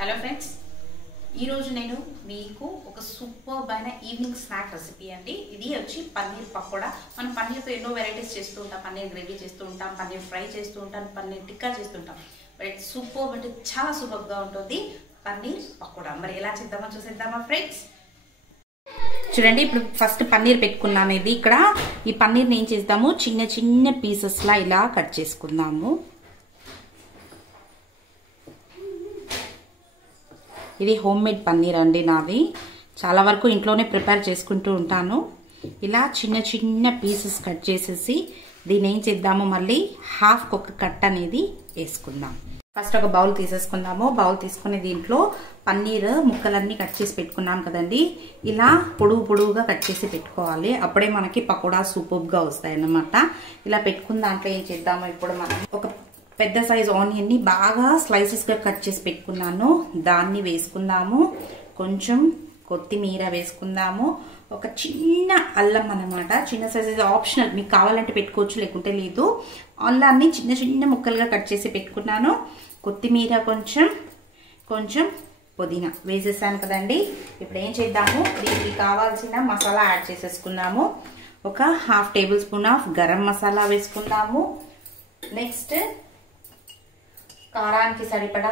Hello friends, ఈరోజు నేను మీకు ఒక సూపర్ అయిన ఈవినింగ్ స్నాక్ రెసిపీ అండి. ఇది వచ్చి పన్నీర్ పకోడా. మనం పన్నీర్తో ఎన్నో వెరైటీస్ చేస్తూ ఉంటాం. పన్నీర్ గ్రేవీ చేస్తూ ఉంటాం, పన్నీర్ ఫ్రై చేస్తూ ఉంటాం, పన్నీర్ టిక్కా చేస్తుంటాం. బట్ సూపర్ అంటే చాలా సూపర్గా ఉంటుంది పన్నీర్ పకోడా. మరి ఎలా చేద్దామో చూసేద్దామా ఫ్రెండ్స్? చూడండి, ఇప్పుడు ఫస్ట్ పన్నీర్ పెట్టుకున్నాము. ఇది ఇక్కడ ఈ పన్నీర్ని ఏం చేద్దాము, చిన్న చిన్న పీసెస్లా ఇలా కట్ చేసుకుందాము. ఇది హోమ్ మేడ్ పన్నీర్ అండి. నాది చాలా వరకు ఇంట్లోనే ప్రిపేర్ చేసుకుంటూ ఉంటాను. ఇలా చిన్న చిన్న పీసెస్ కట్ చేసేసి దీన్ని ఏం చేద్దాము, మళ్ళీ హాఫ్ ఒక కట్ అనేది వేసుకుందాం. ఫస్ట్ ఒక బౌల్ తీసేసుకుందాము. బౌల్ తీసుకుని దీంట్లో పన్నీర్ ముక్కలన్నీ కట్ చేసి పెట్టుకున్నాం కదండి. ఇలా పొడుగుగా కట్ చేసి పెట్టుకోవాలి. అప్పుడే మనకి పకోడా సూపర్గా వస్తాయి అన్నమాట. ఇలా పెట్టుకున్న దాంట్లో ఏం చేద్దాము, ఇప్పుడు మనం ఒక పెద్ద సైజ్ ఆనియన్ ని బాగా స్లైసెస్ గా కట్ చేసి పెట్టుకున్నాను. దాన్ని వేసుకుందాము. కొంచెం కొత్తిమీర వేసుకుందాము. ఒక చిన్న అల్లం అన్నమాట. చిన్న సైజ్ ఆప్షనల్, మీకు కావాలంటే పెట్టుకోవచ్చు, లేకుంటే లేదు. అల్లాన్ని చిన్న చిన్న ముక్కలుగా కట్ చేసి పెట్టుకున్నాను. కొత్తిమీర కొంచెం పుదీనా వేసేసాను కదండి. ఇప్పుడు ఏం చేద్దాము, దీనికి కావాల్సిన మసాలా యాడ్ చేసేసుకున్నాము. ఒక half table spoon of garam masala వేసుకుందాము. నెక్స్ట్ కారానికి సరిపడా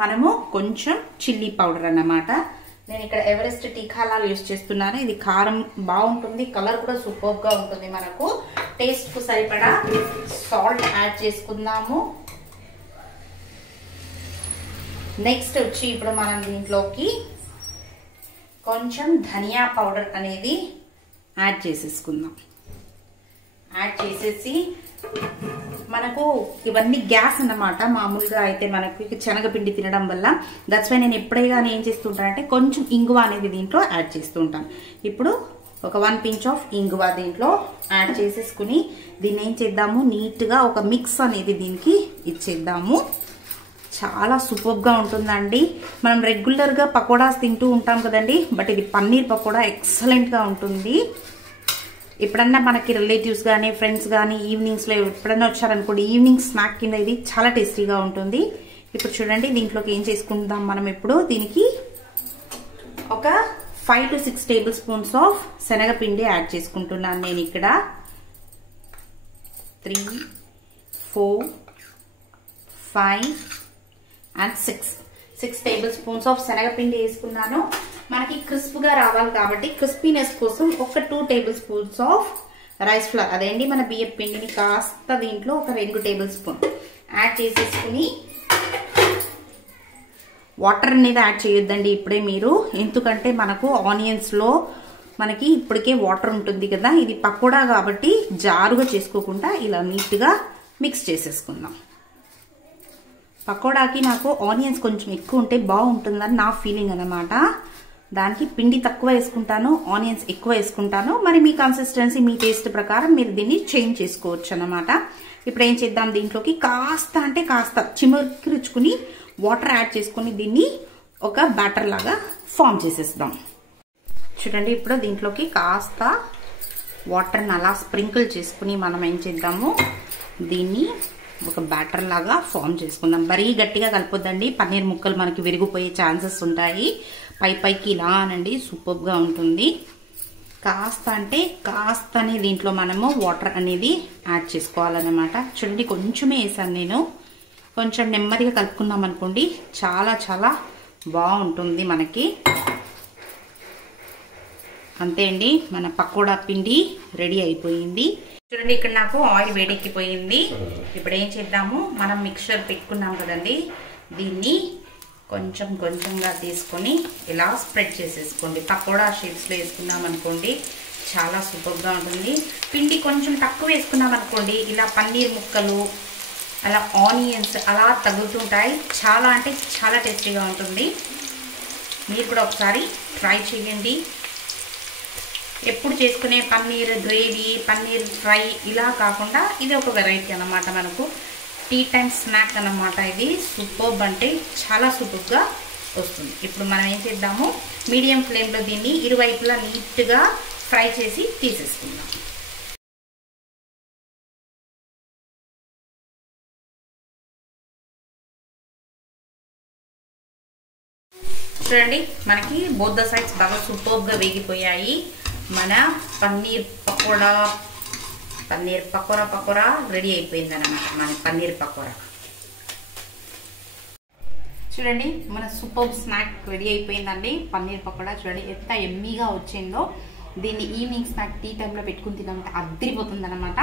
మనము కొంచెం చిల్లీ పౌడర్ అన్నమాట. నేను ఇక్కడ ఎవరెస్ట్ టీకాలా యూజ్ చేస్తున్నాను. ఇది కారం బాగుంటుంది, కలర్ కూడా సూపర్గా ఉంటుంది. మనకు టేస్ట్ కు సరిపడా సాల్ట్ యాడ్ చేసుకుందాము. నెక్స్ట్ వచ్చి ఇప్పుడు మనం దీంట్లోకి కొంచెం ధనియా పౌడర్ అనేది యాడ్ చేసేసుకుందాం. యాడ్ చేసేసి మనకు ఇవన్నీ గ్యాస్ అన్నమాట. మామూలుగా అయితే మనకు శనగపిండి తినడం వల్ల, దట్స్ వై నేను ఎప్పుడైనా ఏం చేస్తుంటానంటే కొంచెం ఇంగువ అనేది దీంట్లో యాడ్ చేస్తూ ఉంటాను. ఇప్పుడు ఒక 1 pinch ఆఫ్ ఇంగువ దీంట్లో యాడ్ చేసేసుకుని దీన్ని ఏం చేద్దాము, నీట్గా ఒక మిక్స్ అనేది దీనికి ఇచ్చేద్దాము. చాలా సూపర్గా ఉంటుందండి. మనం రెగ్యులర్గా పకోడాస్ తింటూ ఉంటాం కదండి, బట్ ఇది పన్నీర్ పకోడా ఎక్సలెంట్గా ఉంటుంది. ఎప్పుడన్నా మనకి రిలేటివ్స్ కానీ ఫ్రెండ్స్ కానీ ఈవినింగ్స్లో ఎప్పుడన్నా వచ్చారనుకోండి, ఈవినింగ్ స్నాక్ కింద ఇది చాలా టేస్టీగా ఉంటుంది. ఇప్పుడు చూడండి, దీంట్లోకి ఏం చేసుకుందాం మనం. ఇప్పుడు దీనికి ఒక 5 to 6 టేబుల్ స్పూన్స్ ఆఫ్ శనగపిండి యాడ్ చేసుకుంటున్నాను నేను ఇక్కడ. 3, 4, 5 and 6 టేబుల్ స్పూన్స్ ఆఫ్ శనగపిండి వేసుకున్నాను. మనకి క్రిస్ప్గా రావాలి కాబట్టి క్రిస్పీనెస్ కోసం ఒక 2 table spoons of rice flower, అదేంటి మన బియ్యం పిండిని కాస్త దీంట్లో ఒక 2 టేబుల్ స్పూన్ యాడ్ చేసేసుకుని, వాటర్ అనేది యాడ్ చేయొద్దండి ఇప్పుడే మీరు, ఎందుకంటే మనకు ఆనియన్స్లో మనకి ఇప్పటికే వాటర్ ఉంటుంది కదా. ఇది పకోడా కాబట్టి జారుగా చేసుకోకుండా ఇలా నీట్గా మిక్స్ చేసేసుకుందాం. పకోడాకి నాకు ఆనియన్స్ కొంచెం ఎక్కువ ఉంటే బాగుంటుందని నా ఫీలింగ్ అన్నమాట. దానికి పిండి తక్కువ వేసుకుంటాను, ఆనియన్స్ ఎక్కువ వేసుకుంటాను. మరి మీ కన్సిస్టెన్సీ, మీ టేస్ట్ ప్రకారం మీరు దీన్ని చేంజ్ చేసుకోవచ్చు అన్నమాట. ఇప్పుడు ఏం చేద్దాం, దీంట్లోకి కాస్త చిమర్కిరుచుకుని వాటర్ యాడ్ చేసుకుని దీన్ని ఒక బ్యాటర్ లాగా ఫామ్ చేసేద్దాం. చూడండి, ఇప్పుడు దీంట్లోకి కాస్త వాటర్ని అలా స్ప్రింకిల్ చేసుకుని మనం ఏం చేద్దాము, దీన్ని ఒక బ్యాటర్ లాగా ఫామ్ చేసుకుందాం. మరీ గట్టిగా కలపొద్దండి, పన్నీర్ ముక్కలు మనకి విరిగిపోయే ఛాన్సెస్ ఉంటాయి. పైకి ఇలా అనండి, సూపర్గా ఉంటుంది. కాస్తనే దీంట్లో మనము వాటర్ అనేది యాడ్ చేసుకోవాలన్నమాట. చూడండి, కొంచెమే వేసాను నేను. కొంచెం నెమ్మదిగా కలుపుకున్నాం అనుకోండి, చాలా బాగుంటుంది మనకి. అంతే అండి, మన పకోడా పిండి రెడీ అయిపోయింది. చూడండి, ఇక్కడ నాకు ఆయిల్ వేడెక్కిపోయింది. ఇప్పుడు ఏం చేద్దాము, మనం మిక్చర్ పెట్టుకున్నాం కదండి, దీన్ని కొంచెంగా తీసుకొని ఇలా స్ప్రెడ్ చేసేసుకోండి. పకోడా షేప్స్లో వేసుకున్నాం అనుకోండి, చాలా సూపర్గా ఉంటుంది. పిండి కొంచెం తక్కువ వేసుకున్నాం అనుకోండి, ఇలా పన్నీర్ ముక్కలు అలా ఆనియన్స్ అలా తగులుతుంటాయి. చాలా అంటే చాలా టేస్టీగా ఉంటుంది. మీరు కూడా ఒకసారి ట్రై చేయండి. ఎప్పుడు చేసుకునే పన్నీర్ గ్రేవీ, పన్నీర్ ఫ్రై ఇలా కాకుండా ఇది ఒక వెరైటీ అన్నమాట. మనకు టీ టైమ్ స్నాక్ అన్నమాట. ఇది సూపర్బ్ అంటే చాలా సూపర్గా వస్తుంది. ఇప్పుడు మనం ఏం చేద్దాము, మీడియం ఫ్లేమ్లో దీన్ని ఇరువైపులా నీట్గా ఫ్రై చేసి తీసేసుకుందాం. చూడండి మనకి బోత్ ద సైడ్స్ బాగా సూపర్గా వేగిపోయాయి. మన పన్నీర్ పకోడా రెడీ అయిపోయింది అన్నమాట. మన పన్నీర్ పకోడా చూడండి, మన సూపర్ స్నాక్ రెడీ అయిపోయిందండి. పన్నీర్ పకోడా చూడండి ఎంత ఎమ్మీగా వచ్చిందో. దీన్ని ఈవినింగ్ స్నాక్ టీ టైంలో పెట్టుకుని తినాలంటే అద్దరిపోతుంది అనమాట.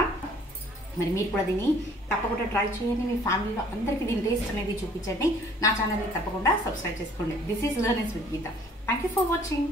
మరి మీరు కూడా దీన్ని తప్పకుండా ట్రై చేయండి. మీ ఫ్యామిలీలో అందరికీ దీని టేస్ట్ అనేది చూపించండి. నా ఛానల్ని తప్పకుండా సబ్స్క్రైబ్ చేసుకోండి. This is learnings with Geeta. Thank you for watching.